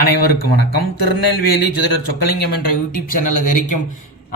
அனைவருக்கும் வணக்கம். திருநெல்வேலி ஜோதிடர் சொக்கலிங்கம் என்ற யூடியூப் சேனலில் வரைக்கும்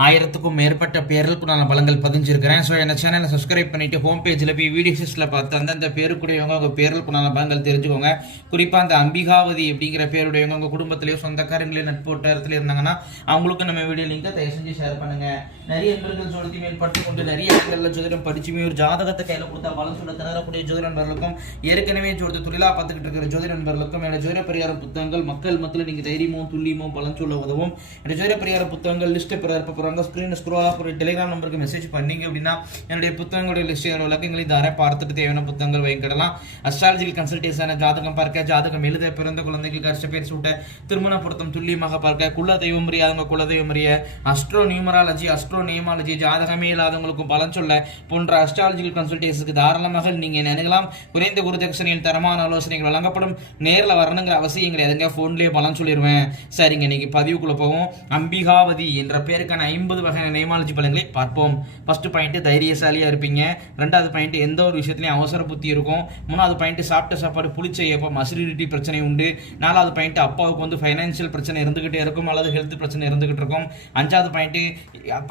ஆயிரத்துக்கும் மேற்பட்ட பேர்களுக்குண்டான பலங்கள் பதிஞ்சிருக்கிறேன். ஸோ என்ன சேனலை சப்ஸ்கிரைப் பண்ணிட்டு ஹோம் பேஜில் போய் வீடியோஸில் பார்த்து அந்தந்த பேருக்குடையவங்க உங்கள் பேர்களுக்குண்டான பலங்கள் தெரிஞ்சுக்கோங்க. குறிப்பாக அந்த அம்பிகாவதி அப்படிங்கிற பேருடையவங்க உங்கள் குடும்பத்திலேயோ சொந்தக்காரங்களே நட்பு இருந்தாங்கன்னா அவங்களுக்கும் நம்ம வீடியோ லிங்கை தயவு செஞ்சு ஷேர் பண்ணுங்கள் நிறைய நண்பர்கள் ஜோதி மேல் பட்டு கொண்டு நிறைய இடங்களில் ஜோதிடம் படிச்சுமே ஒரு ஜாதகத்தை கையில் கொடுத்தா பலம் சொல்ல தரக்கூடிய ஜோதி நண்பர்களுக்கும் ஏற்கனவே ஜோதி தொழிலாக பார்த்துக்கிட்டு இருக்கிற ஜோதி நண்பர்களுக்கும் என்னோட ஜோதிட பரிகார புத்தகங்கள் மக்கள் மத்தியில் நீங்கள் தைரியமும் துல்லியமும் பலன் சொல்ல உதவும். என்னோட ஜோதிட பரிகார புத்தகங்கள் லிஸ்ட்டு பிற போகிறாங்க ஸ்க்ரீன் ஸ்க்ரோல் ஆக டெலிகிராம் நம்பருக்கு மெசேஜ் பண்ணீங்க அப்படின்னா என்னுடைய புத்தகங்களுடைய லிஸ்ட் என்னோட விளக்கங்களை தர பார்த்துட்டு தேவையான புத்தகங்கள் வாங்கிக்கிடலாம். அஸ்ட்ராலஜிக்கல் கன்சல்டேஷன் ஜாதகம் பார்க்க ஜாதகம் எழுத பிறந்த குழந்தைகளுக்கு அஷ்ட பேர் சூட்ட திருமண பொருத்தம் துல்லியமாக பார்க்க குல தெய்வம் அறியாதவங்க குல தெய்வம் அறிய அஸ்ட்ரோ நியூமராலஜி அஸ்ட்ரோ நியமாலஜி ஜாதகமே இல்லாதவங்களுக்கும் பலன் சொல்ல போன்ற அஸ்ட்ராலஜிக்கல் கன்சல்டேஷனுக்கு தாராளமாக நீங்கள் நினைக்கலாம்? குறைந்த குருதட்சணையில் தரமான ஆலோசனைகள் வழங்கப்படும். நேரில் வரணுங்கிற அவசியம் கிடையாதுங்க. ஃபோன்லேயே பலன் சொல்லிடுவேன் சரிங்க இன்னைக்கு பதிவுக்குள்ளே போவோம். அம்பிகாவதி என்ற பேருக்கான ஐம்பது வகையான நியமாலஜி பலன்களை பார்ப்போம். ஃபஸ்ட்டு பாயிண்ட்டு தைரியசாலியாக இருப்பீங்க. ரெண்டாவது பாயிண்ட் எந்த ஒரு விஷயத்துலையும் அவசர புத்தி இருக்கும். மூணாவது பாயிண்ட் சாப்பிட்ட சாப்பாடு புளிச்ச ஏப்பம் அசிடிட்டி பிரச்சனை உண்டு. நாலாவது பாயிண்ட் அப்பாவுக்கு வந்து ஃபைனான்சியல் பிரச்சனை இருந்துகிட்டே இருக்கும் அல்லது ஹெல்த் பிரச்சனை இருந்துகிட்டு இருக்கும். அஞ்சாவது பாயிண்ட்டு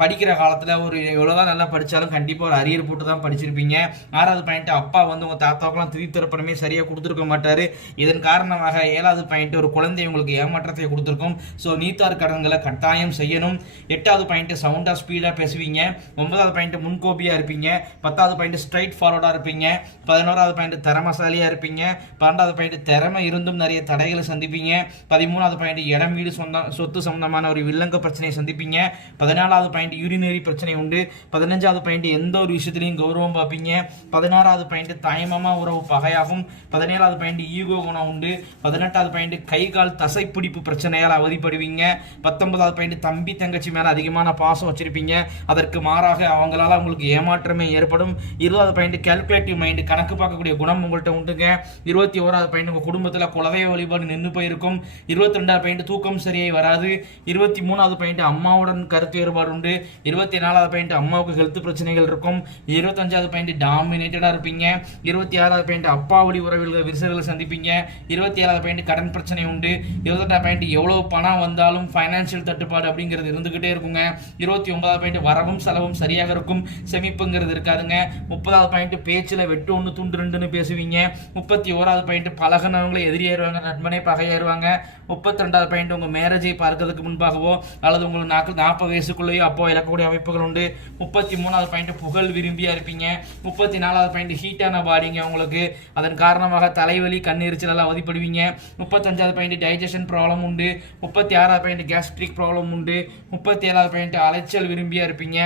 படிக்கிற காலத்தில் ஒரு எவ்வளோதான் நல்லா படித்தாலும் கண்டிப்பாக ஒரு அரியர் போட்டு தான் படிச்சிருப்பீங்க. ஆறாவது பாயிண்ட் அப்பா வந்து உங்கள் தாத்தாவுக்குலாம் திரித்திறப்பணமே சரியாக கொடுத்துருக்க மாட்டார். இதன் காரணமாக ஏழாவது பாயிண்ட் ஒரு குழந்தை உங்களுக்கு ஏமாற்றத்தை கொடுத்துருக்கும். ஸோ நீத்தார் கடன்களை கட்டாயம் செய்யணும். எட்டாவது பாயிண்ட் சவுண்டாக ஸ்பீடாக பேசுவீங்க. ஒன்பதாவது பாயிண்ட் முன்கோபியாக இருப்பீங்க. பத்தாவது பாயிண்ட் ஸ்ட்ரைட் ஃபார்வர்டாக இருப்பீங்க. பதினோராவது பாயிண்ட் திறமசாலியாக இருப்பீங்க. பன்னெண்டாவது பாயிண்ட் திறமை இருந்தும் நிறைய தடைகளை சந்திப்பீங்க. பதிமூணாவது பாயிண்ட் இடம் வீடு சொந்தம் சொத்து சம்பந்தமான ஒரு வில்லங்க பிரச்சனையை சந்திப்பீங்க. பதினாலாவது பாயிண்ட் யூரினரி பிரச்சனை உண்டு. பதினஞ்சாவது பாயிண்ட் எந்த ஒரு விஷயத்துலையும் கௌரவம் பார்ப்பீங்க. பதினாறாவது பாயிண்ட் தாய்மாமா உறவு பகையாகும். பதினேழாவது பாயிண்ட் ஈகோ குணம் உண்டு. பதினெட்டாவது பாயிண்ட் கை கால் தசைப்பிடிப்பு பிரச்சனையால் அவதிப்படுவீங்க. பத்தொன்பதாவது பாயிண்ட் தம்பி தங்கச்சி மேலே அதிகமான பாசம் வச்சுருப்பீங்க. அதற்கு மாறாக அவங்களால உங்களுக்கு ஏமாற்றமே ஏற்படும். இருபதாவது பாயிண்ட் கேல்குலேட்டிவ் மைண்டு கணக்கு பார்க்கக்கூடிய குணம் உங்கள்கிட்ட உண்டுங்க. இருபத்தி ஓராவது பாயிண்ட் உங்கள் குடும்பத்தில் குலதெய்வ வழிபாடு நின்று போயிருக்கும். இருபத்தி ரெண்டாவது பாயிண்ட் தூக்கம் சரியாய் வராது. இருபத்தி மூணாவது பாயிண்ட் அம்மாவுடன் கருத்து வேறுபாடு உண்டு. இருபத்தி நாலாவது பாயிண்ட் அம்மாவுக்கு ஹெல்த் பிரச்சனைகள் இருக்கும். இருபத்தஞ்சாவது பாயிண்ட் டாமினேட்டடாக இருப்பீங்க. இருபத்தி ஆறாவது பாயிண்ட் அப்பா வழி உறவுகள் விரிசல்களை சந்திப்பீங்க. இருபத்தி ஏழாவது பாயிண்ட் கடன் பிரச்சனை உண்டு. இருபத்தெட்டாவது பாயிண்ட் எவ்வளோ பணம் வந்தாலும் ஃபைனான்சியல் தட்டுப்பாடு அப்படிங்கிறது இருந்துக்கிட்டே இருக்குங்க. இருபத்தி ஒன்பதாவது பாயிண்ட் வரவும் செலவும் சரியாக இருக்கும். செமிப்புங்கிறது இருக்காதுங்க. முப்பதாவது பாயிண்ட் பேச்சில் வெட்டு ஒன்று துண்டு ரெண்டுன்னு பேசுவீங்க. முப்பத்தி ஓராவது பாயிண்ட் பழகினவங்களை எதிரியாயிருவாங்க நண்பனே பகையாயிருவாங்க. முப்பத்தி ரெண்டாவது பாயிண்ட் உங்கள் மேரேஜை பார்க்கறதுக்கு முன்பாகவோ அல்லது உங்களுக்கு நாக்கு நாற்பது வயசுக்குள்ளேயோ அப்போ இழக்கக்கூடிய அமைப்புகள் உண்டு. முப்பத்தி மூணாவது பாயிண்ட் புகழ் விரும்பியா இருப்பீங்க. முப்பத்தி நாலாவது பாயிண்ட் ஹீட்டான பாடிங்க உங்களுக்கு. அதன் காரணமாக தலைவலி கண்ணெரிச்சலெல்லாம் அவதிப்படுவீங்க. முப்பத்தஞ்சாவது பாயிண்ட் டைஜஷன் ப்ராப்ளம் உண்டு. முப்பத்தி ஆறாவது பாயிண்ட் கேஸ்ட்ரிக் ப்ராப்ளம் உண்டு. முப்பத்தி ஏழாவது பாயிண்ட் அலைச்சல் விரும்பியா இருப்பீங்க?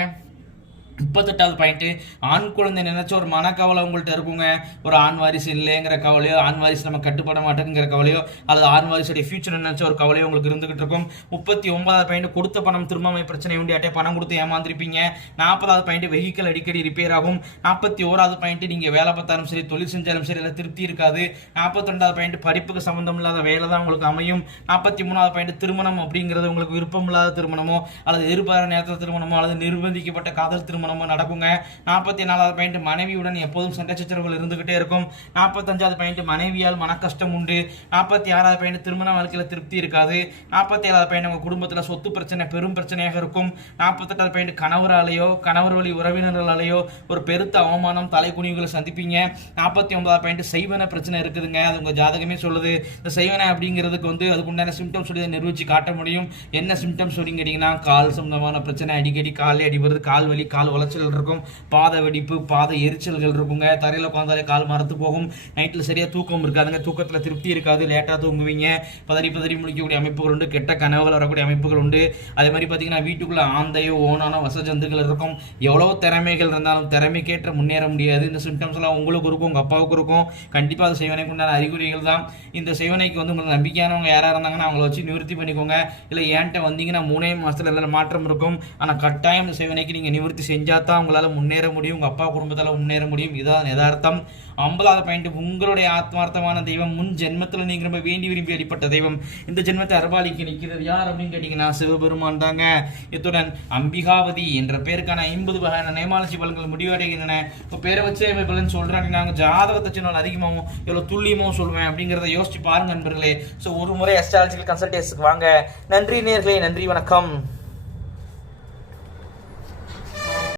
முப்பத்தெட்டாவது பாயிண்ட்டு ஆண் குழந்தை நினைச்ச ஒரு மனக்கவலை உங்கள்கிட்ட இருக்குங்க. ஒரு ஆண் வாரிசு இல்லைங்கிற கவலையோ ஆண் வாரிசு நம்ம கட்டுப்பட மாட்டேங்கிற கவலையோ அல்லது ஆண் வாரிசுடைய ஃபியூச்சர் நினைச்ச ஒரு கவலையோ உங்களுக்கு இருந்துகிட்டு இருக்கும். முப்பத்தி ஒன்பதாவது பாயிண்ட் கொடுத்த பணம் திரும்ப பிரச்சனை உண்டு பணம் கொடுத்து ஏமாந்திருப்பீங்க. நாற்பதாவது பாயிண்ட் வெஹிக்கல் அடிக்கடி ரிப்பேர் ஆகும். நாற்பத்தி ஓராவது பாயிண்ட் நீங்கள் வேலை பார்த்தாலும் சரி தொழில் செஞ்சாலும் சரி எல்லாம் திருப்தி இருக்காது. நாற்பத்தி ரெண்டாவது பாயிண்ட் படிப்புக்கு சம்மந்தம் இல்லாத வேலை தான் உங்களுக்கு அமையும். நாற்பத்தி மூணாவது பாயிண்ட் திருமணம் அப்படிங்கிறது உங்களுக்கு விருப்பம் இல்லாத திருமணமோ அல்லது எதிர்பாராத நேரத்தில் திருமணமோ அல்லது நிர்பந்திக்கப்பட்ட காதல் திருமணம் நடக்குங்க. நாற்பத்தி நாலாவது பாயிண்ட் மனைவியுடன் எப்போதும் சண்டை சச்சரவுகள் இருந்துகிட்டே இருக்கும். நாற்பத்தஞ்சாவது பாயிண்ட் மனைவியால் மனக்கஷ்டம் உண்டு. நாற்பத்தி ஆறாவது பாயிண்ட் திருமண வாழ்க்கையில் திருப்தி இருக்காது. நாற்பத்தி ஏழாவது பாயிண்ட் உங்கள் குடும்பத்தில் சொத்து பிரச்சனை பெரும் பிரச்சனையாக இருக்கும். நாற்பத்தெட்டாவது பாயிண்ட் கணவராலேயோ கணவர் வழி உறவினர்களாலேயோ ஒரு பெருத்த அவமானம் தலைக்குனிவுகளை சந்திப்பீங்க. நாற்பத்தி ஒன்பதாவது பாயிண்ட் செய்வன பிரச்சனை இருக்குதுங்க. அது உங்கள் ஜாதகமே சொல்லுது. இந்த செய்வன அப்படிங்கிறதுக்கு வந்து அதுக்கு உண்டான சிம்டம்ஸ் சொல்லி நிரூபிச்சு காட்ட முடியும். என்ன சிம்டம்ஸ் சொல்லிங்க கேட்டிங்கன்னா கால் சம்பந்தமான பிரச்சனை அடிக்கடி கால் அடிபடுறது கால் வலி கால் உளைச்சல் இருக்கும். பாத வெடிப்பு பாத எரிச்சல்கள் இருக்குங்க. தரையில் உட்காந்தாலே கால் மரத்து போகும். நைட்டில் சரியாக தூக்கம் இருக்காதுங்க. தூக்கத்தில் திருப்தி இருக்காது. லேட்டாக தூங்குவீங்க. பதறி பதறி முடிக்கக்கூடிய அமைப்புகள் உண்டு. கெட்ட கனவுகள் வரக்கூடிய அமைப்புகள் உண்டு. அதே மாதிரி பார்த்தீங்கன்னா வீட்டுக்குள்ளே ஆந்தையோ ஓனானோ வசஜந்துகள் இருக்கும். எவ்வளோ திறமைகள் இருந்தாலும் திறமைக்கேற்ற முன்னேற முடியாது. இந்த சிம்டம்ஸ் எல்லாம் உங்களுக்கு இருக்கும். உங்கள் அப்பாவுக்கு இருக்கும். கண்டிப்பாக அது செய்வனைக்கு உண்டான அறிகுறிகள் தான். இந்த செய்வனைக்கு வந்து உங்களுக்கு நம்பிக்கையானவங்க யாராக இருந்தாங்கன்னா அவங்கள வச்சு நிவர்த்தி பண்ணிக்கோங்க. இல்லை ஏன்ட்ட வந்தீங்கன்னா மூணே மாதத்துல எல்லாம் மாற்றம் இருக்கும். ஆனால் கட்டாயம் இந்த செய்வனைக்கு நீங்கள் நிவர்த்தி செஞ்ச செஞ்சால் தான் உங்களால் முன்னேற முடியும் உங்கள் அப்பா குடும்பத்தால் முன்னேற முடியும். இதுதான் யதார்த்தம். ஐம்பதாவது பாயிண்ட் உங்களுடைய ஆத்மார்த்தமான தெய்வம் முன் ஜென்மத்தில் நீங்கள் ரொம்ப வேண்டி விரும்பி அடிப்பட்ட தெய்வம். இந்த ஜென்மத்தை அரபாலிக்கு நிற்கிறது யார் அப்படின்னு கேட்டிங்கன்னா சிவபெருமான் தாங்க. இத்துடன் அம்பிகாவதி என்ற பேருக்கான ஐம்பது வகையான நேமாலசி பலன்கள் முடிவடைகின்றன. இப்போ பேரை வச்சே பலன் சொல்கிறாங்க நாங்கள் ஜாதகத்தை சின்ன அதிகமாகவும் எவ்வளோ துல்லியமாகவும் சொல்லுவேன் அப்படிங்கிறத யோசிச்சு பாருங்க நண்பர்களே. ஸோ ஒரு முறை அஸ்ட்ராலஜிக்கல் கன்சல்டேஷனுக்கு வாங்க. நன்றி நேர்களே நன்றி வணக்கம்.